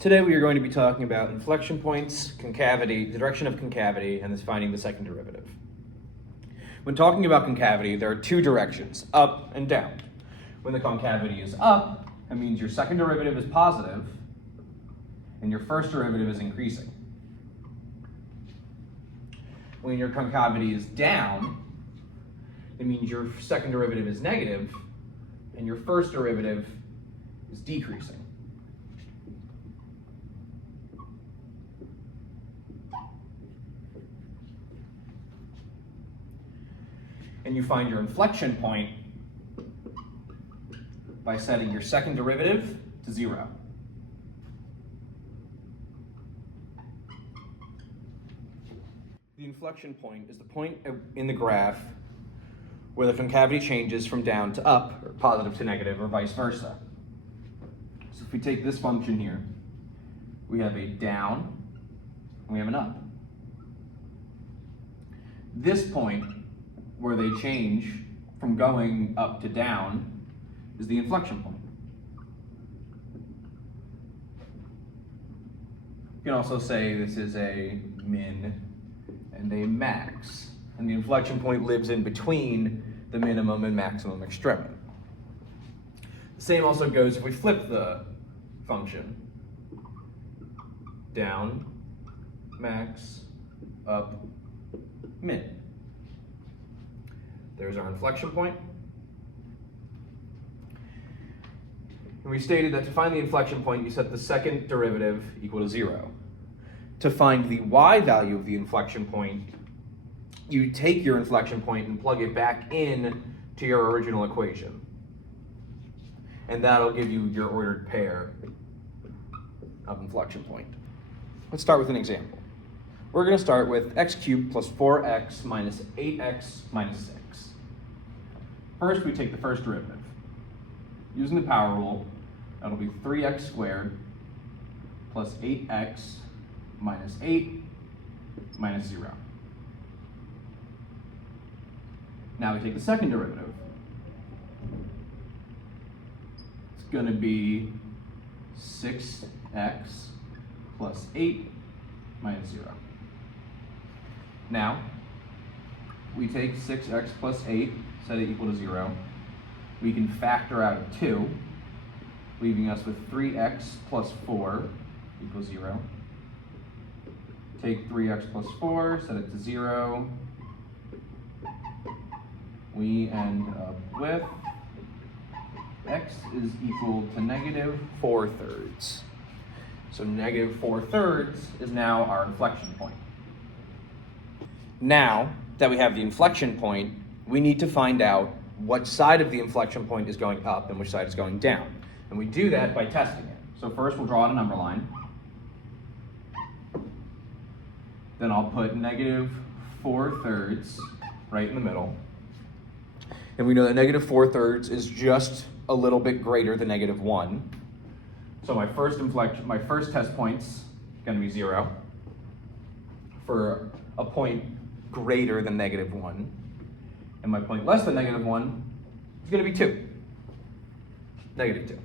Today we are going to be talking about inflection points, concavity, the direction of concavity, and finding the second derivative. When talking about concavity, there are two directions, up and down. When the concavity is up, that means your second derivative is positive and your first derivative is increasing. When your concavity is down, it means your second derivative is negative and your first derivative is decreasing. And you find your inflection point by setting your second derivative to 0. The inflection point is the point in the graph where the concavity changes from down to up, or positive to negative, or vice versa. So if we take this function here, we have a down and we have an up. This point where they change from going up to down is the inflection point. You can also say this is a min and a max, and the inflection point lives in between the minimum and maximum extremity. The same also goes if we flip the function. Down, max, up, min. There's our inflection point. And we stated that to find the inflection point, you set the second derivative equal to 0. To find the y value of the inflection point, you take your inflection point and plug it back in to your original equation. And that'll give you your ordered pair of inflection point. Let's start with an example. We're going to start with x cubed plus 4x minus 8x minus 6. First, we take the first derivative. Using the power rule, that'll be 3x squared plus 8x minus 8 minus 0. Now we take the second derivative. It's going to be 6x plus 8 minus 0. Now, we take 6x plus 8, set it equal to 0. We can factor out of 2, leaving us with 3x plus 4 equals 0. Take 3x plus 4, set it to 0. We end up with x is equal to negative 4/3. So negative 4/3 is now our inflection point. Now that we have the inflection point, we need to find out what side of the inflection point is going up and which side is going down. And we do that by testing it. So first we'll draw out a number line. Then I'll put negative 4/3 right in the middle. And we know that negative 4/3 is just a little bit greater than negative 1. So my first test point's going to be 0 for a point greater than negative 1. And my point less than negative 1 is going to be 2. Negative 2.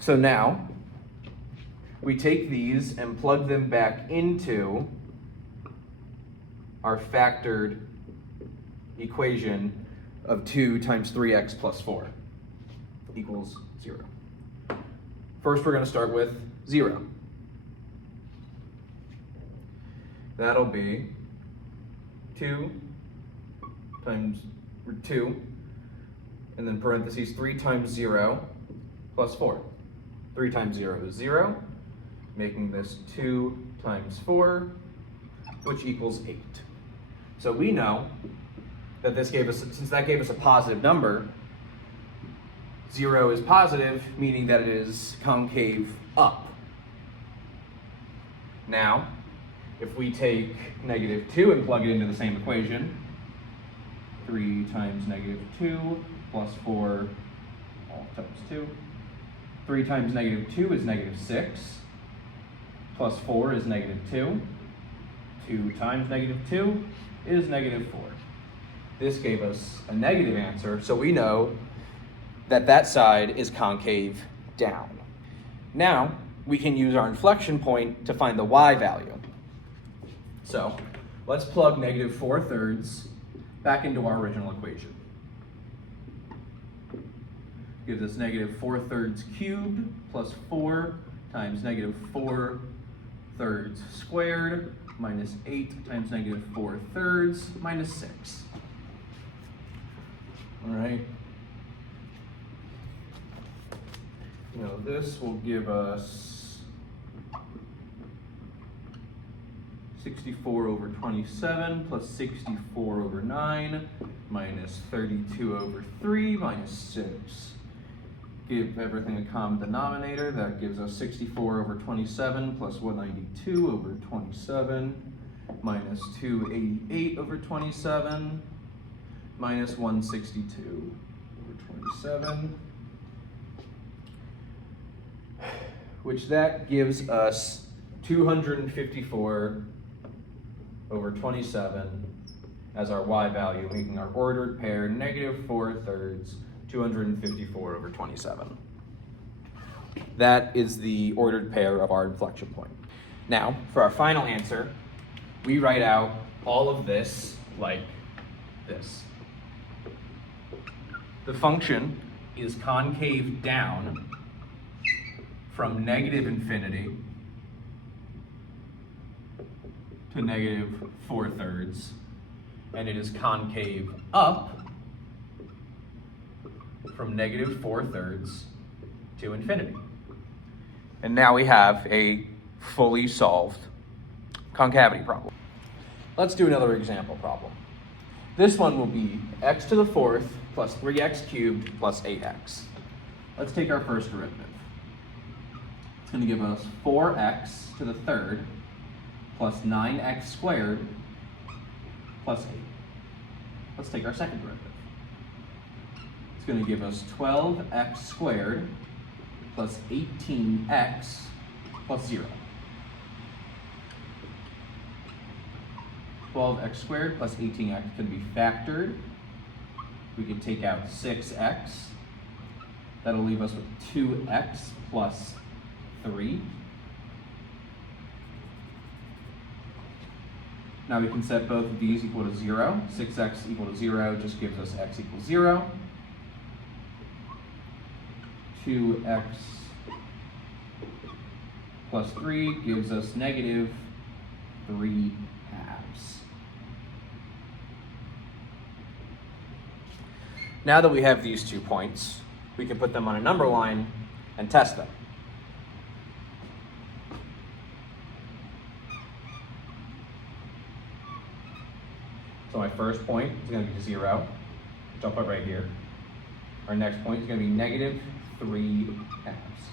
So now, we take these and plug them back into our factored equation of 2 times 3x plus 4 equals 0. First, we're going to start with 0. That'll be 2 times 2, and then parentheses 3 times 0 plus 4. 3 times 0 is 0, making this 2 times 4, which equals 8. So we know that since that gave us a positive number, 0 is positive, meaning that it is concave up. Now, if we take negative 2 and plug it into the same equation, 3 times negative 2 plus 4 all times 2. 3 times negative 2 is negative 6, plus 4 is negative 2. 2 times negative 2 is negative 4. This gave us a negative answer, so we know that that side is concave down. Now, we can use our inflection point to find the y value. So let's plug negative 4/3 back into our original equation. Gives us negative 4/3 cubed plus 4 times negative 4/3 squared minus 8 times negative 4/3 minus 6. All right. Now this will give us 64 over 27 plus 64 over 9 minus 32 over 3 minus 6. Give everything a common denominator. That gives us 64 over 27 plus 192 over 27 minus 288 over 27 minus 162 over 27, which that gives us 254 over 27 as our y value, making our ordered pair negative 4/3, 254 over 27. That is the ordered pair of our inflection point. Now, for our final answer, we write out all of this like this. The function is concave down from negative infinity to negative 4/3, and it is concave up from negative 4/3 to infinity. And now we have a fully solved concavity problem. Let's do another example problem. This one will be x to the 4th plus 3x cubed plus 8x. Let's take our first derivative. It's going to give us 4x to the 3rd plus 9x squared plus 8. Let's take our second derivative. It's going to give us 12x squared plus 18x plus 0. 12x squared plus 18x can be factored. We can take out 6x. That'll leave us with 2x plus 3. Now we can set both of these equal to 0. 6x equal to 0 just gives us x equals 0. 2x plus 3 gives us negative 3 halves. Now that we have these 2 points, we can put them on a number line and test them. So my first point is going to be 0, which I'll put right here. Our next point is going to be negative 3 halves.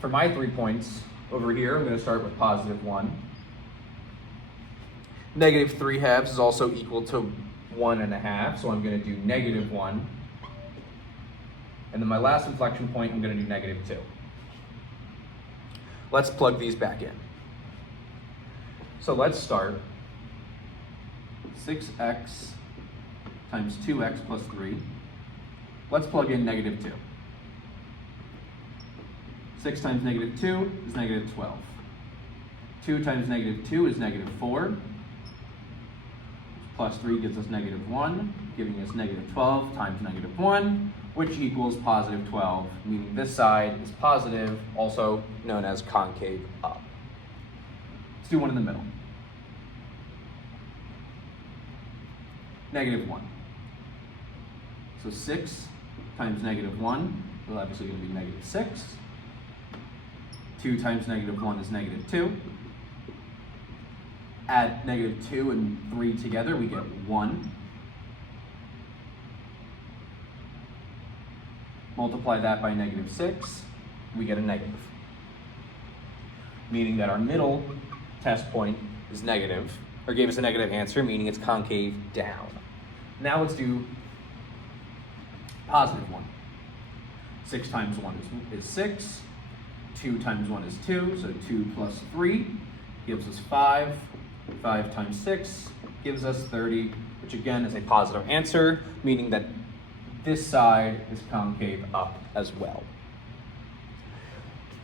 For my 3 points over here, I'm going to start with positive 1. Negative 3 halves is also equal to 1.5, so I'm going to do negative 1. And then my last inflection point, I'm going to do negative 2. Let's plug these back in. So let's start 6x times 2x plus 3. Let's plug in negative 2. 6 times negative 2 is negative 12. 2 times negative 2 is negative 4. Plus 3 gives us negative 1, giving us negative 12 times negative 1, which equals positive 12, meaning this side is positive, also known as concave up. Let's do one in the middle. Negative 1. So 6 times negative 1 is obviously going to be negative 6. 2 times negative 1 is negative 2. Add negative 2 and 3 together, we get 1. Multiply that by negative 6, we get a negative. Meaning that our middle test point is negative, or gave us a negative answer, meaning it's concave down. Now let's do positive 1. 6 times 1 is 6. 2 times 1 is 2, so 2 plus 3 gives us 5. 5 times 6 gives us 30, which again is a positive answer, meaning that this side is concave up as well.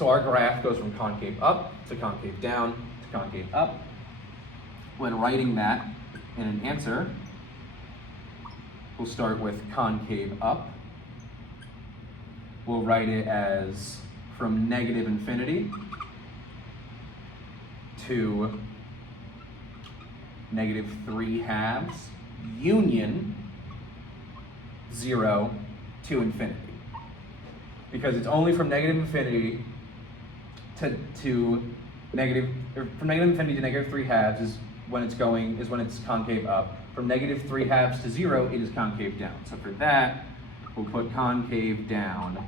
So our graph goes from concave up to concave down to concave up. When writing that in an answer, we'll start with concave up. We'll write it as from negative infinity to negative 3/2 union 0 to infinity. Because it's only from negative infinity to negative, or from negative infinity to negative 3/2 is when it's concave up. From negative 3/2 to 0, it is concave down. So for that, we'll put concave down,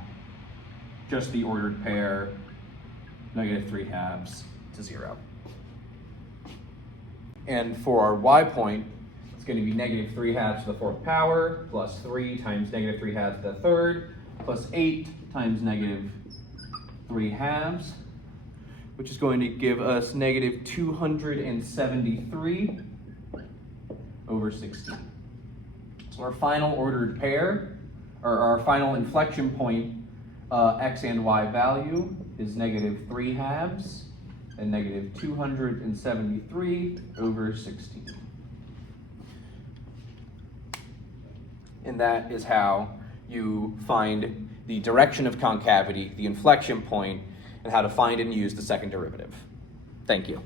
just the ordered pair, negative 3/2 to 0. And for our y point, it's going to be negative 3/2 to the 4th power plus 3 times negative 3/2 to the 3rd plus 8 times negative 3/2, which is going to give us negative 273 over 16. So our final ordered pair, or our final inflection point, x and y value is negative 3/2 and negative 273 over 16. And that is how you find the direction of concavity, the inflection point, and how to find and use the second derivative. Thank you.